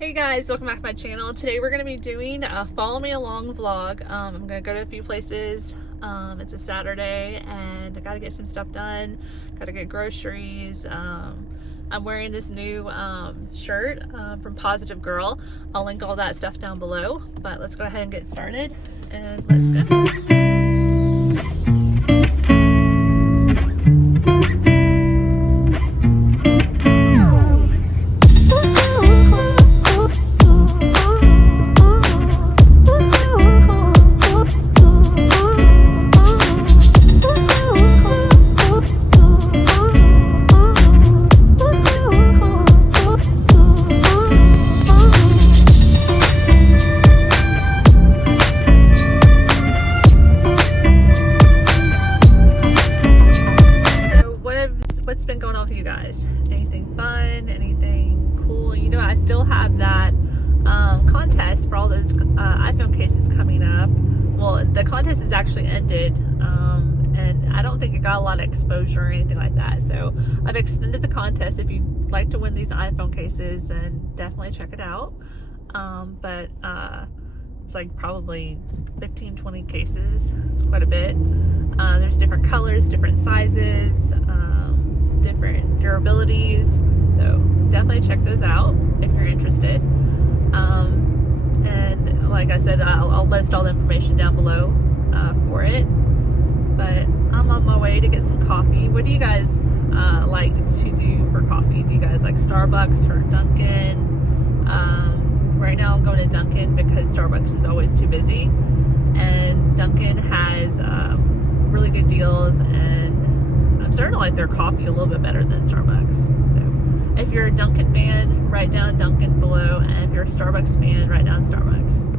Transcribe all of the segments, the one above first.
Hey guys, welcome back to my channel. Today we're going to be doing a follow me along vlog. I'm going to go to a few places. It's a Saturday and I got to get some stuff done. Got to get groceries. I'm wearing this new shirt from Positive Girl. I'll link all that stuff down below, but let's go ahead and get started and let's go. What's been going on for you guys? Anything fun? Anything cool? You know, I still have that contest for all those iPhone cases coming up. Well, the contest has actually ended, and I don't think it got a lot of exposure or anything like that. So I've extended the contest. If you'd like to win these iPhone cases, then definitely check it out. But it's like probably 15-20 cases. It's quite a bit. There's different colors, different sizes, different durabilities, so definitely check those out if you're interested. And like I said, I'll list all the information down below for it. But I'm on my way to get some coffee. What do you guys like to do for coffee? Do you guys like Starbucks or Dunkin'? Right now I'm going to Dunkin' because Starbucks is always too busy, and Dunkin' has really good deals, and I'm starting to like their coffee a little bit better than Starbucks. So if you're a Dunkin' fan, write down Dunkin' below, and if you're a Starbucks fan, write down Starbucks.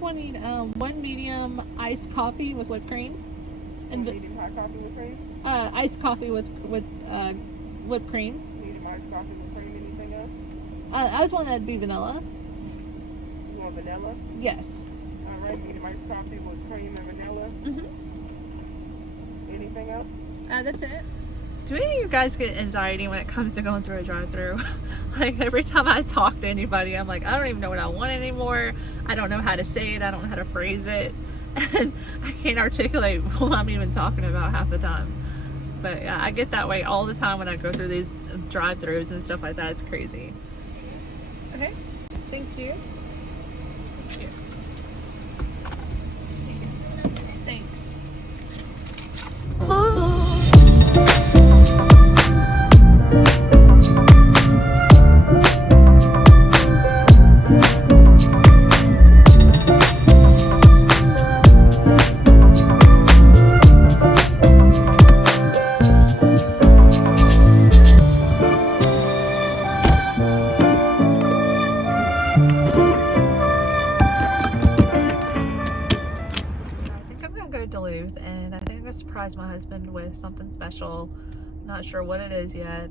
Wanting one medium iced coffee with whipped cream, and medium hot coffee with cream. Iced coffee with whipped cream. Medium iced coffee with cream. Anything else? I just want that to be vanilla. You want vanilla? Yes. All right, medium iced coffee with cream and vanilla. Anything else? That's it. Do any of you guys get anxiety when it comes to going through a drive-thru? Like every time I talk to anybody, I'm like, I don't even know what I want anymore. I don't know how to say it. I don't know how to phrase it. And I can't articulate what I'm even talking about half the time. But yeah, I get that way all the time when I go through these drive-thrus and stuff like that. It's crazy. Okay, thank you. Thank you. Thanks. Duluth, and I think I'm gonna surprise my husband with something special. Not sure what it is yet,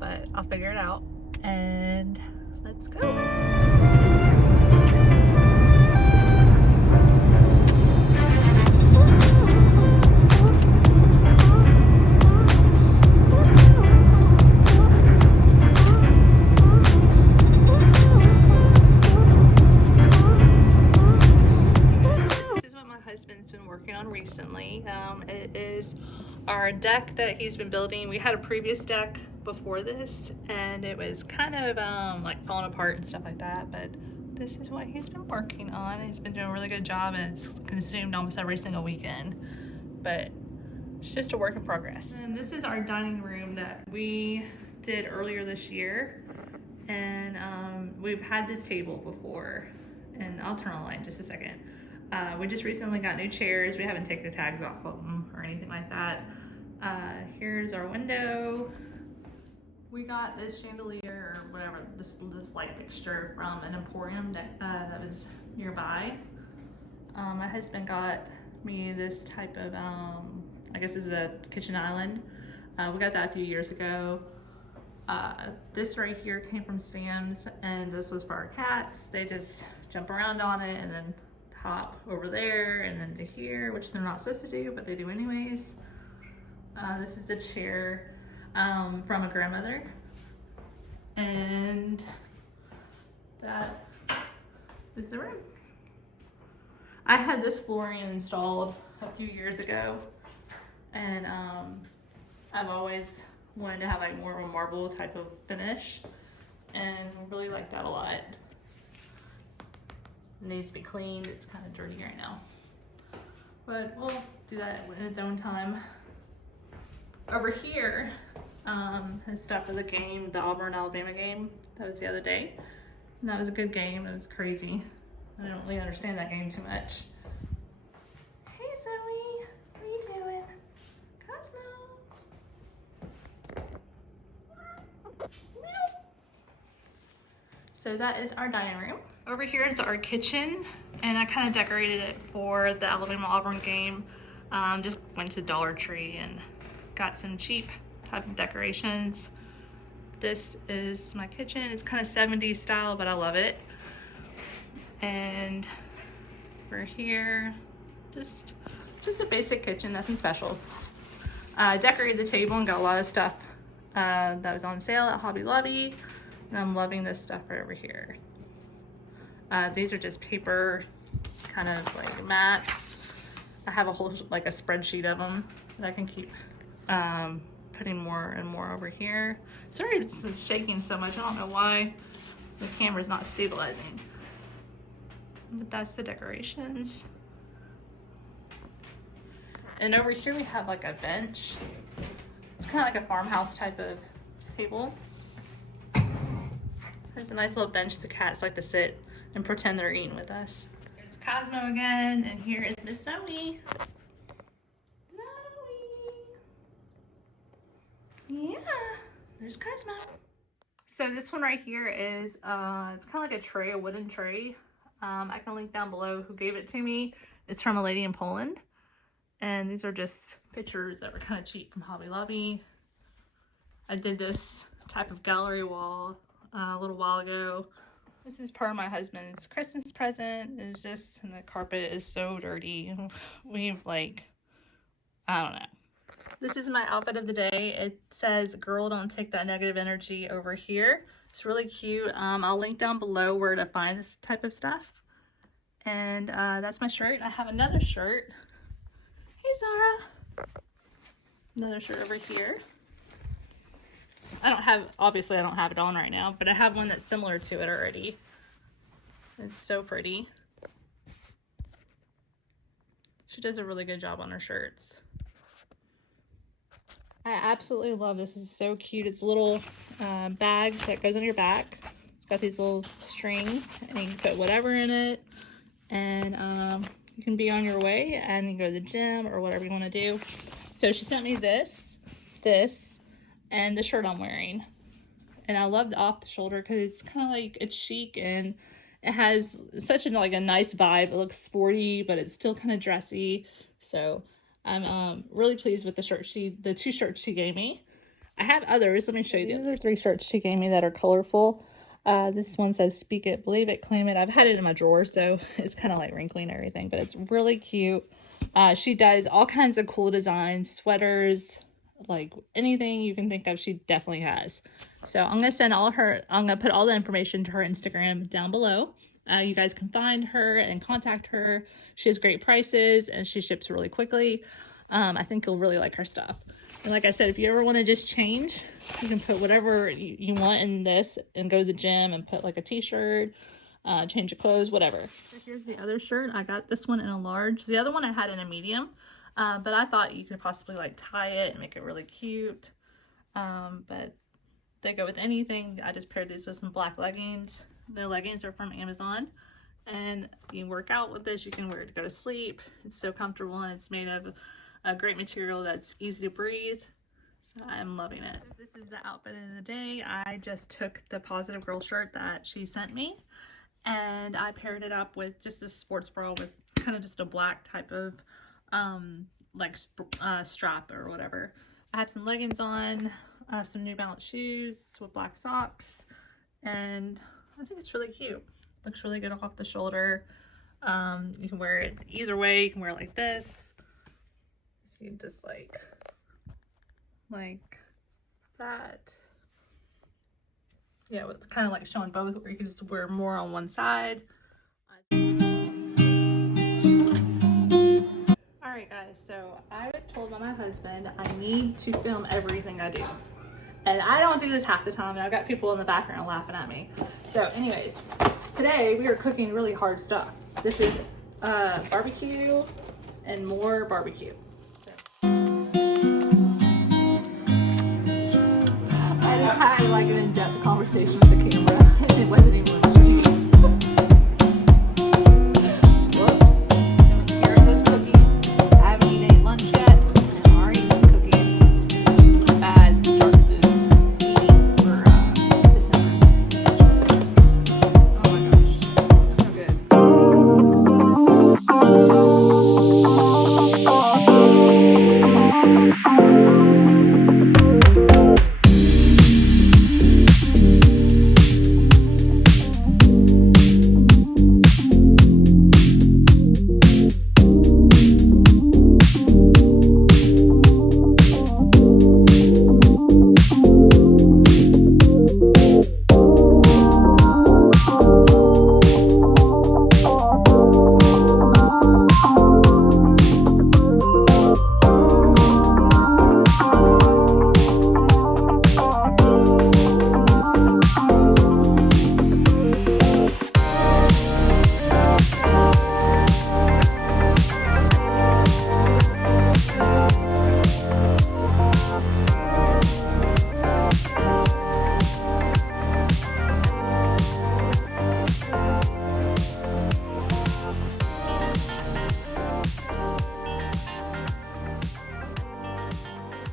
but I'll figure it out, and let's go. Been working on recently. It is our deck that he's been building. We had a previous deck before this, and it was kind of like falling apart and stuff like that, but this is what he's been working on. He's been doing a really good job, and it's consumed almost every single weekend, but it's just a work in progress. And this is our dining room that we did earlier this year, and we've had this table before, and I'll turn on the light in just a second. We just recently got new chairs. We haven't taken the tags off of them or anything like that. Here's our window. We got this chandelier or whatever, this light fixture from an emporium that was nearby. My husband got me this type of, I guess this is a kitchen island. We got that a few years ago. This right here came from Sam's, and this was for our cats. They just jump around on it and then hop over there and then to here, which they're not supposed to do, but they do anyways. This is a chair from a grandmother, and that is the room. I had this flooring installed a few years ago, and I've always wanted to have like more of a marble type of finish, and really like that a lot. It needs to be cleaned. It's kind of dirty right now, but we'll do that in its own time. Over here is stuff for the game, the Auburn Alabama game. That was the other day, and that was a good game. It was crazy. I don't really understand that game too much. Hey Zoe, what are you doing? Cosmo. So that is our dining room. Over here is our kitchen, and I kind of decorated it for the Alabama-Auburn game. Just went to Dollar Tree and got some cheap type of decorations. This is my kitchen. It's kind of 70s style, but I love it. And we're here, just a basic kitchen, nothing special. Decorated the table and got a lot of stuff that was on sale at Hobby Lobby. And I'm loving this stuff right over here. These are just paper, kind of like mats. I have a whole, like a spreadsheet of them that I can keep putting more and more over here. Sorry it's shaking so much, I don't know why the camera's not stabilizing. But that's the decorations. And over here we have like a bench. It's kind of like a farmhouse type of table. There's a nice little bench the cats like to sit and pretend they're eating with us. There's Cosmo again, and here is Miss Zoe. Yeah, there's Cosmo. So this one right here is, it's kind of like a tray, a wooden tray. I can link down below who gave it to me. It's from a lady in Poland. And these are just pictures that were kind of cheap from Hobby Lobby. I did this type of gallery wall a little while ago. This is part of my husband's Christmas present. It's just, and the carpet is so dirty. We've like, I don't know. This is my outfit of the day. It says, "Girl, don't take that negative energy," over here. It's really cute. I'll link down below where to find this type of stuff. And that's my shirt. I have another shirt. Hey, Zara. Another shirt over here. Obviously I don't have it on right now, but I have one that's similar to it already. It's so pretty. She does a really good job on her shirts. I absolutely love this. This is so cute. It's a little bag that goes on your back. It's got these little strings, and you can put whatever in it, and you can be on your way and you can go to the gym or whatever you want to do. So she sent me this, and the shirt I'm wearing. And I love the off the shoulder because it's kind of like, it's chic and it has such a nice vibe. It looks sporty, but it's still kind of dressy. So I'm really pleased with the two shirts she gave me. I have others. Let me show you the other 3 shirts she gave me that are colorful. This one says, "Speak it, believe it, claim it." I've had it in my drawer, so it's kind of like wrinkly and everything, but it's really cute. She does all kinds of cool designs, sweaters, like anything you can think of, she definitely has. So I'm going to put all the information to her Instagram down below. You guys can find her and contact her. She has great prices and she ships really quickly. I think you'll really like her stuff. And like I said, if you ever want to just change, you can put whatever you want in this and go to the gym and put like a t-shirt, change your clothes, whatever. So here's the other shirt. I got this one in a large. The other one I had in a medium, but I thought you could possibly like tie it and make it really cute. But they go with anything. I just paired these with some black leggings. The leggings are from Amazon, and you can work out with this. You can wear it to go to sleep. It's so comfortable, and it's made of a great material that's easy to breathe. So I'm loving it. This is the outfit of the day. I just took the Positive Girl shirt that she sent me, and I paired it up with just a sports bra with kind of just a black type of like strap or whatever. I have some leggings on, some New Balance shoes with black socks, and I think it's really cute. Looks really good off the shoulder. You can wear it either way. You can wear it like this. So you just like that. Yeah, it's kind of like showing both, where you can just wear more on one side. Alright guys, so I was told by my husband I need to film everything I do. And I don't do this half the time, and I've got people in the background laughing at me. So anyways, today we are cooking really hard stuff. This is barbecue and more barbecue. So. I just had like an in-depth conversation with the camera, and it wasn't even recording. Whoops. So here are those cookies. I haven't eaten lunch yet, and I'm already eating cookies. Bad start to eating for December. Oh my gosh, so good.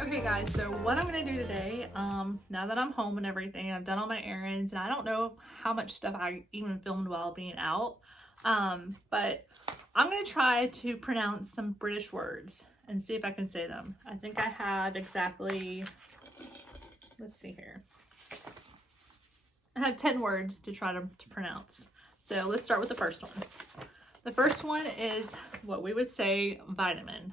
Okay guys, so what I'm gonna do today, now that I'm home and everything, I've done all my errands, and I don't know how much stuff I even filmed while being out, but I'm gonna try to pronounce some British words and see if I can say them. I think I had exactly, let's see here. I have 10 words to try to pronounce. So let's start with the first one. The first one is what we would say vitamin.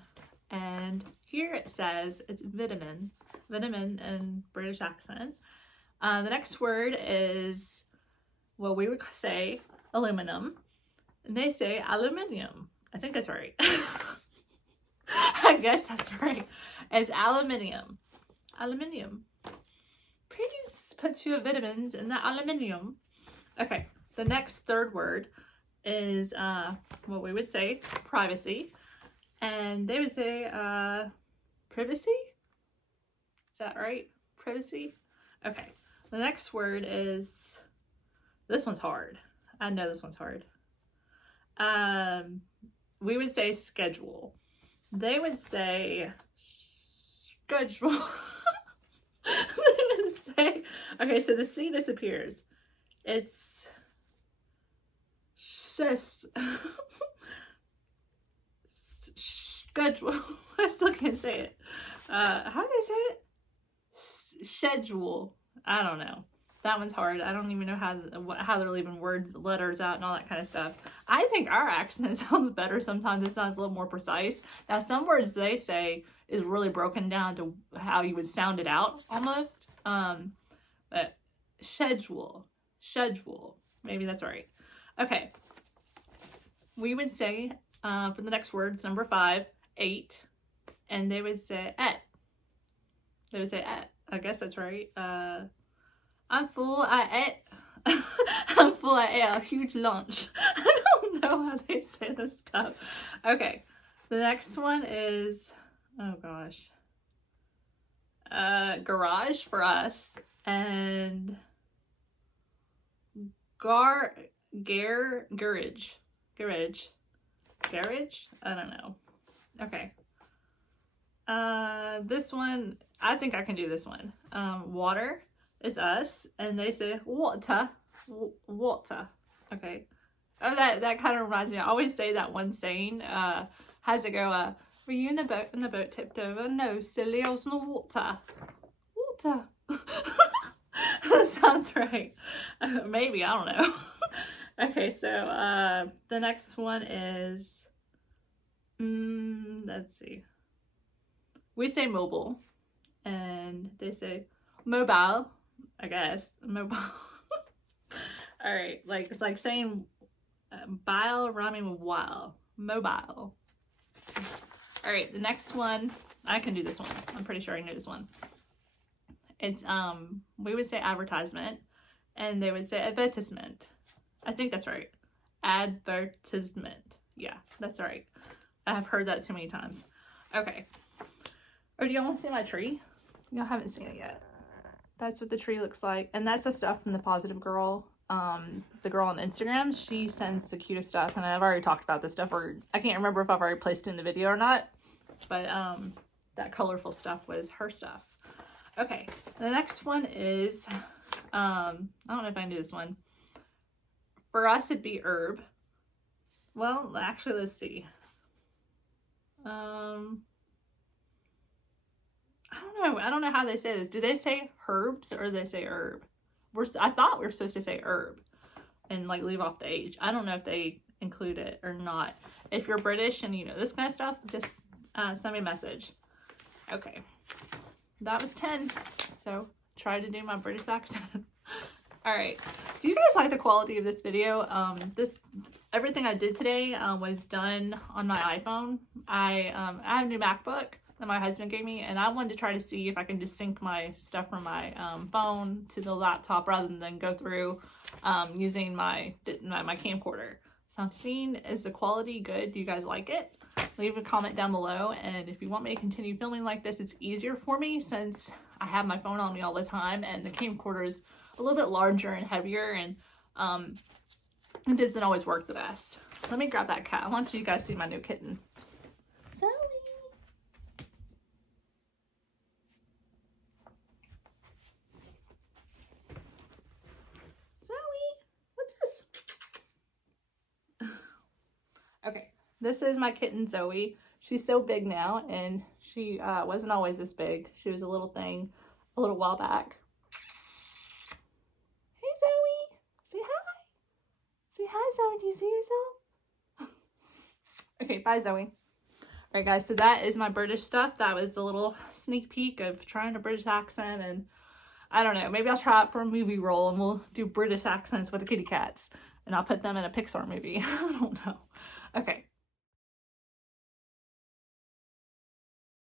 And here it says it's vitamin in British accent. The next word is what we would say aluminum, and they say aluminium. I think that's right. I guess that's right. It's aluminium. Aluminium. Please put your vitamins in the aluminium. Okay, the next third word is what we would say privacy. And they would say, privacy? Is that right? Privacy? Okay. The next word is, this one's hard. I know this one's hard. We would say schedule. They would say schedule. They would say, okay, so the C disappears. It's schedule. I still can't say it. How do I say it? Schedule. I don't know. That one's hard. I don't even know how they're leaving letters out and all that kind of stuff. I think our accent sounds better sometimes. It sounds a little more precise. Now, some words they say is really broken down to how you would sound it out almost. But schedule. Maybe that's right. Okay. We would say for the next words, number 5, 8, and they would say et. They would say et. I guess that's right. I'm full. I ate. I'm full. I ate a huge lunch. I don't know how they say this stuff. Okay, the next one is, oh gosh, garage for us, and garage. I don't know. Okay. This one, I think I can do this one. Water is us, and they say water. Okay. Oh, that kind of reminds me. I always say that one saying. How's it go? Were you in the boat and the boat tipped over? No, silly, I was in the water. Water. That sounds right. Maybe, I don't know. Okay, so the next one is, let's see. We say mobile, and they say mobile, I guess. Mobile. All right, like it's like saying bile rhyming with while. Mobile. All right, the next one, I can do this one. I'm pretty sure I know this one. It's we would say advertisement, and they would say advertisement. I think that's right. Advertisement. Yeah, that's right. I have heard that too many times. Okay. Or do y'all want to see my tree? Y'all haven't seen it yet. That's what the tree looks like. And that's the stuff from the Positive Girl. The girl on Instagram, she sends the cutest stuff. And I've already talked about this stuff, or I can't remember if I've already placed it in the video or not. But that colorful stuff was her stuff. Okay, the next one is, I don't know if I can do this one. For us, it'd be herb. Well, actually, let's see. I don't know how they say this. Do they say herbs or do they say herb? I thought we were supposed to say herb and like leave off the H. I don't know if they include it or not. If you're British and you know this kind of stuff, just send me a message. Okay, that was 10. So try to do my British accent. All right. Do you guys like the quality of this video? Everything I did today was done on my iPhone. I have a new MacBook that my husband gave me, and I wanted to try to see if I can just sync my stuff from my phone to the laptop rather than go through using my camcorder. So I'm seeing, is the quality good? Do you guys like it? Leave a comment down below, and if you want me to continue filming like this, it's easier for me since I have my phone on me all the time, and the camcorder is a little bit larger and heavier, and it doesn't always work the best. Let me grab that cat. I want you guys to see my new kitten. Zoe! Zoe! What's this? Okay, this is my kitten, Zoe. She's so big now, and she wasn't always this big. She was a little thing a little while back. Hey, Zoe! Say hi! Say hi, Zoe. Do you see yourself? Okay, bye, Zoe. Alright, guys, so that is my British stuff. That was a little sneak peek of trying a British accent, and I don't know, maybe I'll try it for a movie role, and we'll do British accents with the kitty cats, and I'll put them in a Pixar movie. I don't know. Okay,